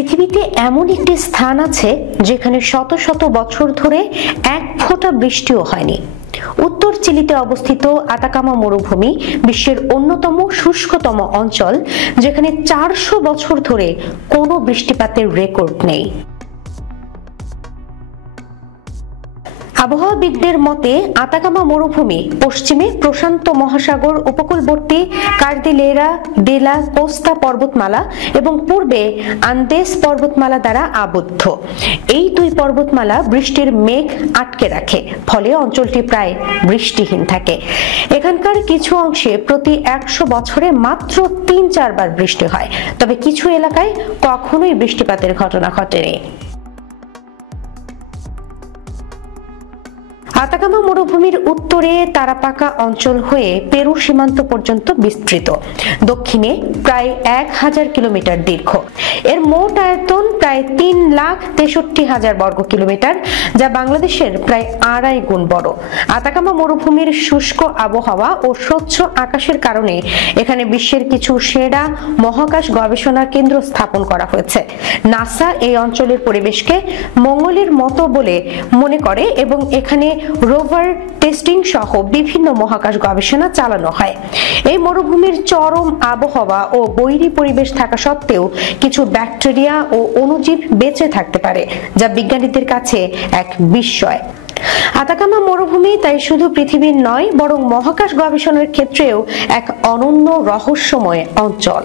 পৃথিবীতে এমন একটি স্থান আছে যেখানে শত শত বছর ধরে এক ফোঁটা বৃষ্টিও হয়নি। উত্তর চিলিতে অবস্থিত আতাকামা মরুভূমি বিশ্বের অন্যতম শুষ্কতম অঞ্চল, যেখানে 400 বছর ধরে কোনো বৃষ্টিপাতের রেকর্ড নেই। আবহাওয়াবিদদের মতে আতাকামা মরুভূমি পশ্চিমে প্রশান্ত মহাসাগর উপকূলবর্তী কার্দিলেরা ডে লা কোস্তা পর্বতমালা এবং পূর্বে আন্দেস পর্বতমালা দ্বারা আবদ্ধ। এই দুই পর্বতমালা বৃষ্টির মেঘ আটকে রাখে, ফলে অঞ্চলটি প্রায় বৃষ্টিহীন থাকে। এখানকার কিছু অংশে প্রতি 100 বছরে মাত্র 3-4 বার বৃষ্টি হয়, তবে কিছু এলাকায় কখনোই বৃষ্টিপাতের ঘটনা ঘটেনি। আতাকামা মরুভূমির উত্তরে তারাপাকা অঞ্চল হয়ে পেরু সীমান্ত পর্যন্ত বিস্তৃত, দক্ষিণে প্রায় 1000 কিলোমিটার দীর্ঘ। এর মোট আয়তন প্রায় 3,63,000 বর্গ কিলোমিটার, যা বাংলাদেশের প্রায় 2.5 গুণ বড়। আতাকামা মরুভূমির শুষ্ক আবহাওয়া ও স্বচ্ছ আকাশের কারণে এখানে বিশ্বের কিছু সেরা মহাকাশ গবেষণা কেন্দ্র স্থাপন করা হয়েছে। নাসা এই অঞ্চলের পরিবেশকে মঙ্গলের মতো বলে মনে করে এবং এখানে রোভার টেস্টিং সহ বিভিন্ন মহাকাশ গবেষণা চালানো হয়। এই মরুভূমির চরম আবহাওয়া ও বৈরী পরিবেশ থাকা সত্ত্বেও কিছু ব্যাকটেরিয়া ও অণুজীব বেঁচে থাকতে পারে, যা বিজ্ঞানীদের কাছে এক বিস্ময়। আতাকামা মরুভূমি তাই শুধু পৃথিবীর নয়, বরং মহাকাশ গবেষণার ক্ষেত্রেও এক অনন্য রহস্যময় অঞ্চল।